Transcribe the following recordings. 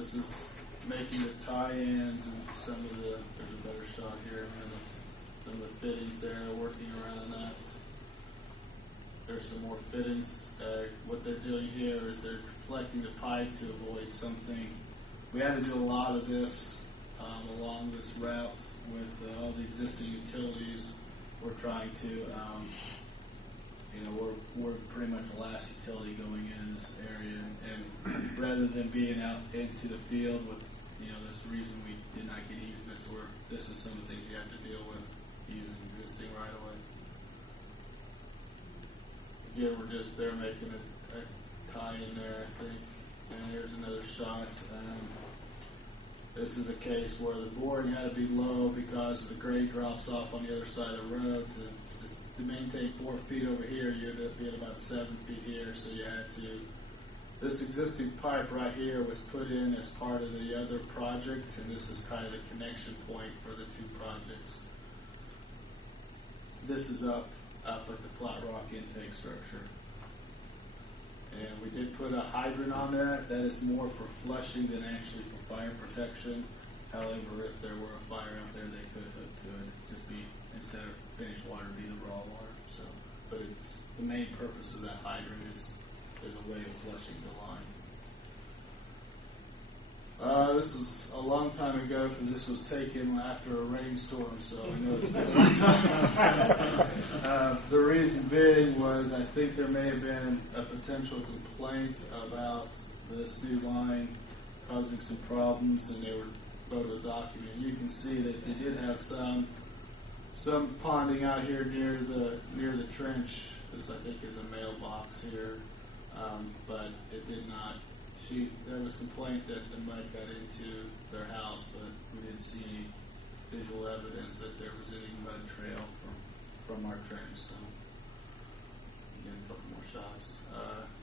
This is making the tie-ins and some of the, there's a better shot here, and some of the fittings there, working around that. There's some more fittings. What they're doing here is they're deflecting the pipe to avoid something. We had to do a lot of this along this route with all the existing utilities. We're trying to, we're pretty much the last utility going in this area, and rather than being out into the field with, this reason we did not get easements, this is some of the things you have to deal with using existing right of way. Again, we're just there making a tie in there, I think. And here's another shot. This is a case where the boring had to be low because the grade drops off on the other side of the road. To maintain 4 feet over here, you had to be at about 7 feet here, so you had to. This existing pipe right here was put in as part of the other project, and this is kind of the connection point for the two projects. This is up at the flat rock intake structure. And we did put a hydrant on there. That is more for flushing than actually for fire protection. However, if there were a fire out there, they could hook to it. Just be, instead of finished water, be the raw water. So, but it's the main purpose of that hydrant is a way of flushing the line. This is a long time ago because this was taken after a rainstorm, so I know it's been a long time. The reason being was I think there may have been a potential complaint about this new line causing some problems, and they wrote a document. You can see that they did have some ponding out here near the trench. This I think is a mailbox here, but it did not. There was complaint that the mud got into their house, but we didn't see any visual evidence that there was any mud trail from our trench. So, again, a couple more shots.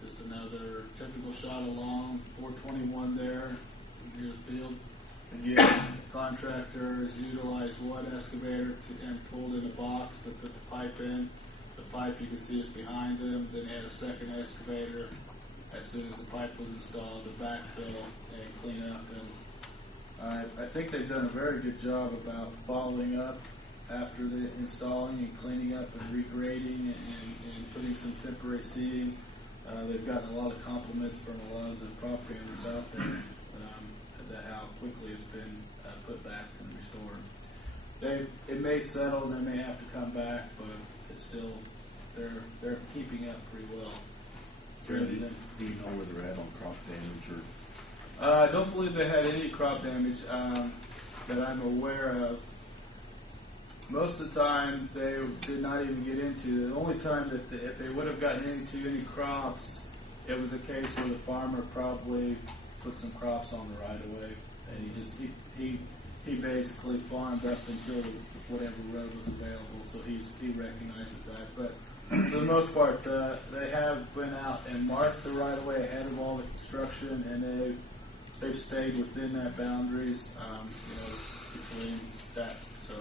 Just another typical shot along 421 there near the field. Again, the contractor has utilized one excavator and pulled in a box to put the pipe in. The pipe you can see is behind them. Then they had a second excavator. As soon as the pipe was installed, the backfill and clean up. And I think they've done a very good job about following up after the installing and cleaning up and regrading and putting some temporary seating. They've gotten a lot of compliments from a lot of the property owners out there that how quickly it's been put back and restored. It may settle, they may have to come back, but it's still they're keeping up pretty well. Do you know where they're at on crop damage? Or? I don't believe they had any crop damage that I'm aware of. Most of the time, they did not even get into. The only time that if they would have gotten into any crops, it was a case where the farmer probably put some crops on the right of way, and he basically farmed up until whatever road was available. So he recognizes that, but. For the most part, they have been out and marked the right of way ahead of all the construction, and they've stayed within that boundaries, between that. So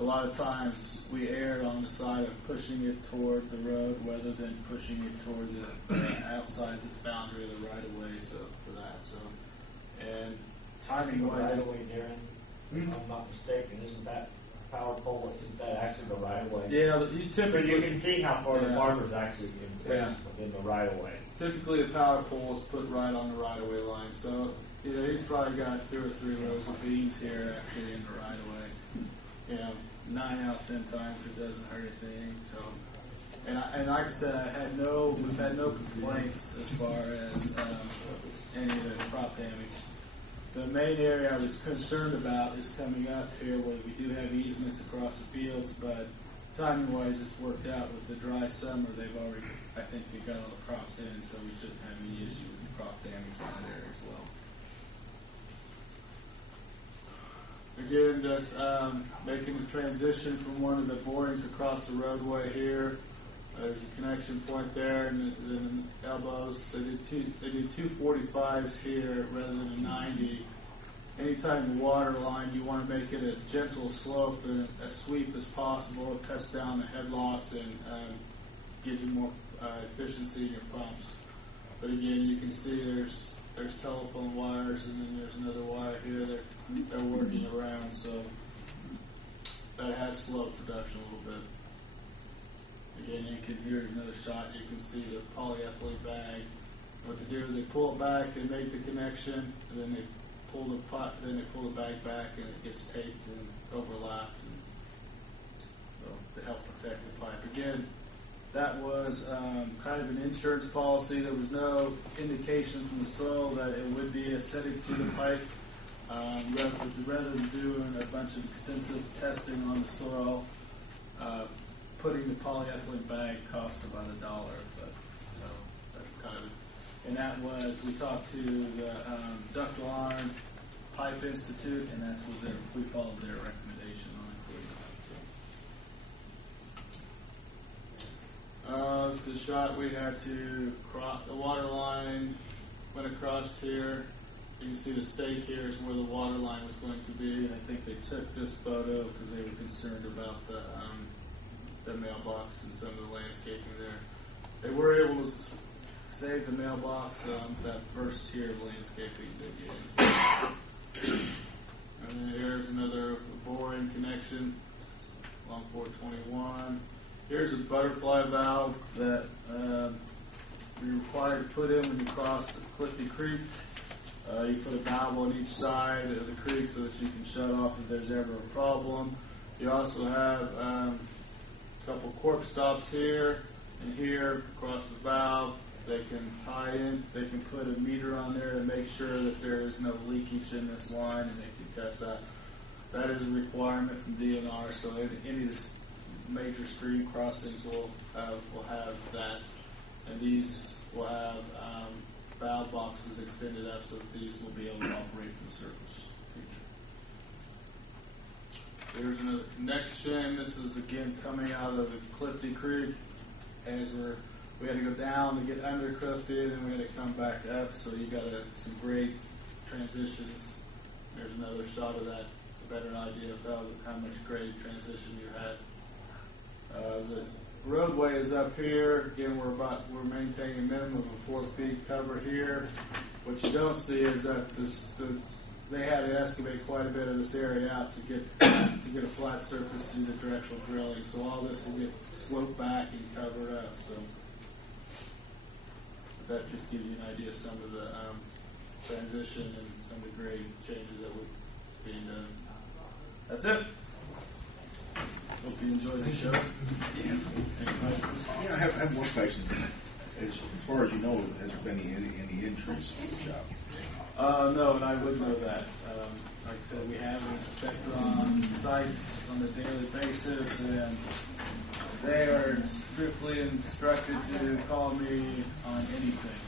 a lot of times we err on the side of pushing it toward the road rather than pushing it toward the outside the boundary of the right of way. So for that, and timing wise, right of way, Darren. If I'm not mistaken, isn't that power pole, isn't that actually the right of way? Yeah, so you can see how far the farmer's actually in the right of way. Typically, the power pole is put right on the right of way line. So he's probably got 2 or 3 rows of beams here actually in the right of way. 9 out of 10 times it doesn't hurt anything. So, and like I said, we've had no complaints as far as any of the crop damage. The main area I was concerned about is coming up here where we do have easements across the fields, but timing-wise it's worked out with the dry summer. I think they got all the crops in, so we shouldn't have any issue with the crop damage in that area as well. Again, just making the transition from one of the borings across the roadway here. There's a connection point there, and then elbows. They do 245s here rather than a 90. Anytime the water line, you want to make it a gentle slope and as sweep as possible. It cuts down the head loss and gives you more efficiency in your pumps. But again, you can see there's there's telephone wires, and then there's another wire here they're working around, so that has slowed production a little bit. Again, you can, here's another shot, you can see the polyethylene bag. What they do is they pull it back, they make the connection, and then they pull the bag back, and it gets taped and overlapped, and so to help protect the pipe. Again, that was kind of an insurance policy. There was no indication from the soil that it would be acidic to the pipe. Rather than doing a bunch of extensive testing on the soil, putting the polyethylene bag cost about $1. But so that's kind of it. And that was, we talked to the Ductile Iron Pipe Institute, and that's what we followed their recommendation on including that. This is a shot we had to cross the water line, went across here. You can see the stake here is where the water line was going to be. I think they took this photo because they were concerned about the mailbox and some of the landscaping there. They were able to save the mailbox, that first tier of landscaping they gave. And then here's another boring connection along 421. Here's a butterfly valve that you're required to put in when you cross Cliffy Creek. You put a valve on each side of the creek so that you can shut off if there's ever a problem. You also have a couple cork stops here and here across the valve. They can tie in, they can put a meter on there to make sure that there is no leakage in this line, and they can test that. That is a requirement from DNR, so any of the major stream crossings will have that. And these will have valve boxes extended up so that these will be able to operate from the surface feature. Here's another connection. This is again coming out of the Clifty Creek. As we had to go down to get under Clifty, then we had to come back up. So you got some great transitions. There's another shot of that, a better idea of how much grade transition you had. The roadway is up here. Again, we're maintaining a minimum of 4 feet cover here. What you don't see is that they had to excavate quite a bit of this area out to get a flat surface to do the directional drilling. So all this will get sloped back and covered up. So that just gives you an idea of some of the transition and some of the grade changes that was being done. That's it. Hope you enjoyed the show. Yeah. Any questions? Yeah, I have one question. As far as you know, has there been any injuries on the job? No, and I would know that. Like I said, we have an inspector on site on a daily basis, and they are strictly instructed to call me on anything.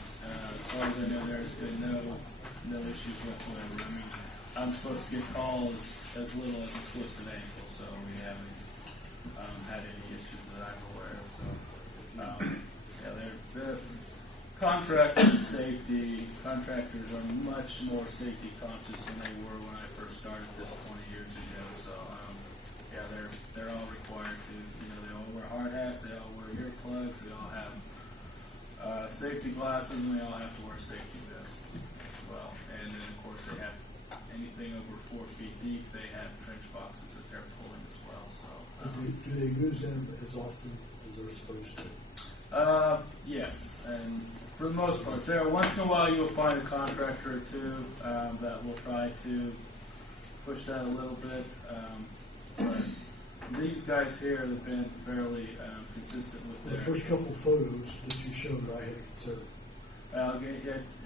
As far as I know, there's been no issues whatsoever. I mean, I'm supposed to get calls as little as a twisted ankle, so we haven't had any issues that I'm aware of. So, the contractors are much more safety conscious than they were when I first started this 20 years ago. So, they're all required to, they all wear hard hats, they all wear earplugs, they all have safety glasses, and they all have to wear safety vests as well. And then, of course, they have anything over 4 feet deep, they have trench boxes that they're pulling as well. So, do they use them as often as they're supposed to? Yes, and for the most part, once in a while you'll find a contractor or two that will try to push that a little bit. But these guys here have been fairly consistent with The first couple photos that you showed, I had a concern.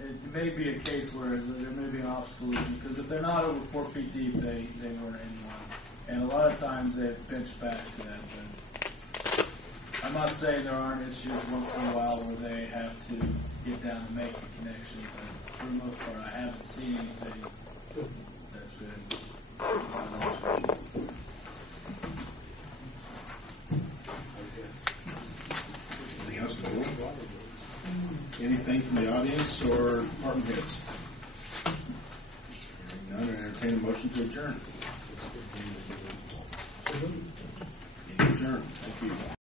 It may be a case where there may be an obstacle because if they're not over 4 feet deep, they weren't anyone. And a lot of times they bench back to that. But I'm not saying there aren't issues once in a while where they have to get down and make a connection, but for the most part, I haven't seen anything that's been. Anything else from the board? Anything from the audience or department heads? Hearing none, I entertain a motion to adjourn.